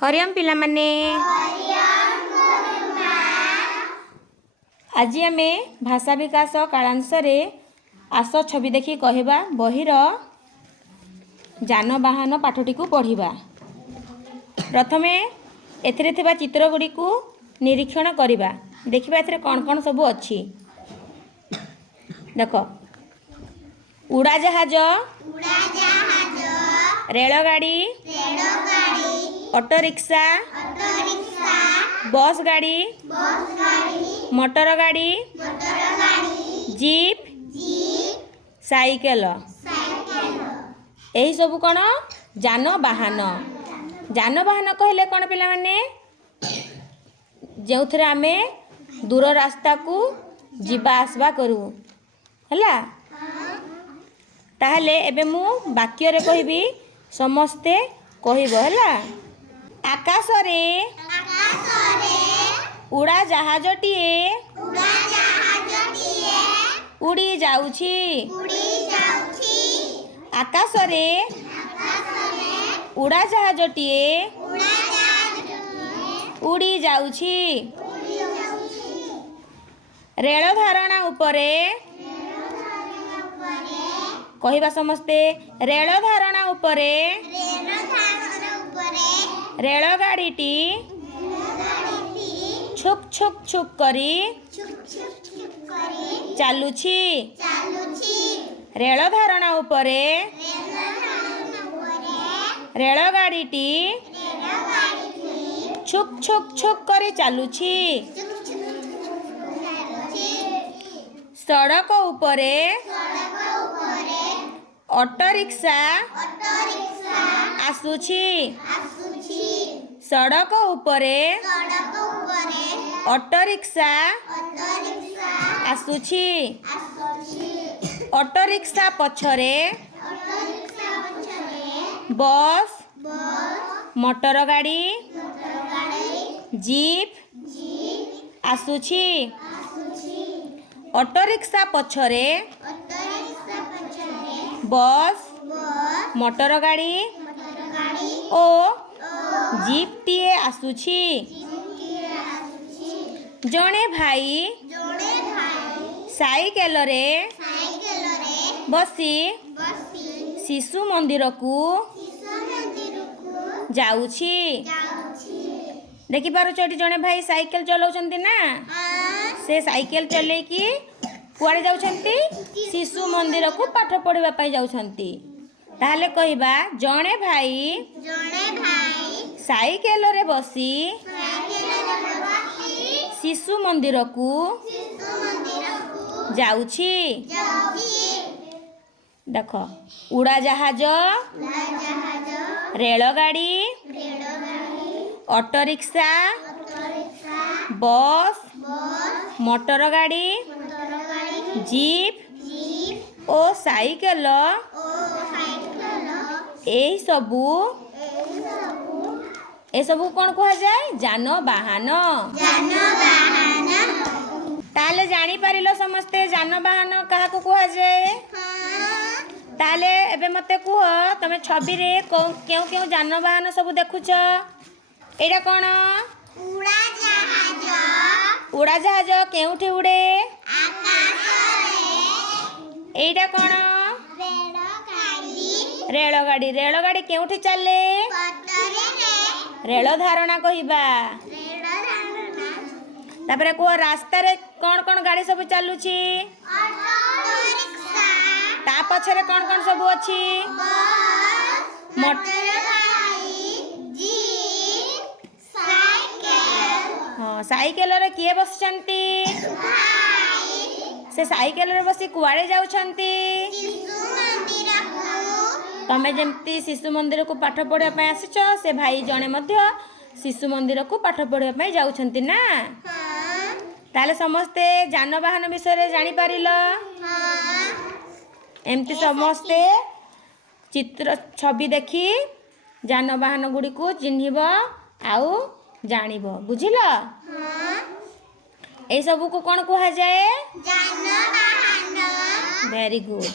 हरिओम पिला माने आज आम भाषा विकास कालांश आस छवि देखि कहवा बहिर जानवाहन पाठटी को पढ़ा। प्रथमे एथिरे थिबा चित्र गुडी को निरीक्षण करिबा। देखिबा एथिरे कौन कौन सब अच्छी। देख उड़ाजहाज रेलगाड़ी ऑटो रिक्शा बस गाड़ी मोटर गाड़ी जीप साइकेल यही सब कौन जानवाहन। जानवाहन कहले कौन पिला माने जो थे आम दूर रास्ता को जीवा आसवा करूँ है। ताहले एबे मु वाक्य रे कहबी समस्ते कहबो है। आकाश रे उड़ा जहाजटीए उड़ी जाउछि। आकाश रे उड़ा जहाजटीए उड़ी जाउछि। रेल धारणा उपरे कहबा समस्ते रेल धारणा उपरे रेलगाड़ीटी छुक छुक छुक करी चालुछि। रेल धारणा उपरे रेलगाड़ीटी छुक छुक छुक करी चालुछि। सड़क उपरे ऑटो रिक्शा आसुछि। सड़क उपरे ऑटो रिक्शा आसुछि। ऑटो रिक्शा पछरे बस मोटर गाड़ी जीप आसुछि। ऑटो रिक्शा पछरे बस मोटर गाड़ी ओ जीप टीए आसुछि। जणे भाई साइकेल रे बसी शिशु मंदिर को जाउछि। देखि पारुछ एठी जणे भाई साइकेल चलाउछंती ना। से साइकेल चले कि कुआड़े जाउछंती शिशु मंदिर को पाठ पढ़िबा पई जाउछंती। ताहले कहिबा जणे भाई साइकेल रे बसी शिशु मंदिर को जाउछि। देख उड़ा जहाज रेलगाड़ी ऑटो रिक्शा बस मोटर गाड़ी जीप ओ साइकेल यही सबू ए सबू कौन कह जाए जानवाहन। ताले जानी पारिलो समस्ते जानवाहन कहा को कह जाए। ताले एबे मते कह तमे छवि रे केउ केउ जानवाहन सब देखुछ। एडा कौन उड़ा जहाज केउठी उड़े एडा कौन रेलगाड़ी रेलगाड़ी केउठी चले रेल धारणा कहिबा। तापरे को रास्ता रे कौन कौन गाड़ी सब चलुछि ता पछरे कौन कौन सब अछि हाँ साइकेल रे किए बसचंती से साइकेल रे बसी कुआड़े जाउछंती। तमे जेमती शिशु मंदिर को पाठ पढ़िया पई आसिछ से भाई जणे मध्य शिशु मंदिर को पाठ पढ़िया पई जाउछंती ना। ताले समस्ते जानवाहन विषय रे जानि पारिलो। एमती समस्ते चित्र छवि देखी जानवाहन गुडी को चिन्हिब आउ जानिब। बुझिल ए सब को कौन कहा जाए जानवाहन। Very good.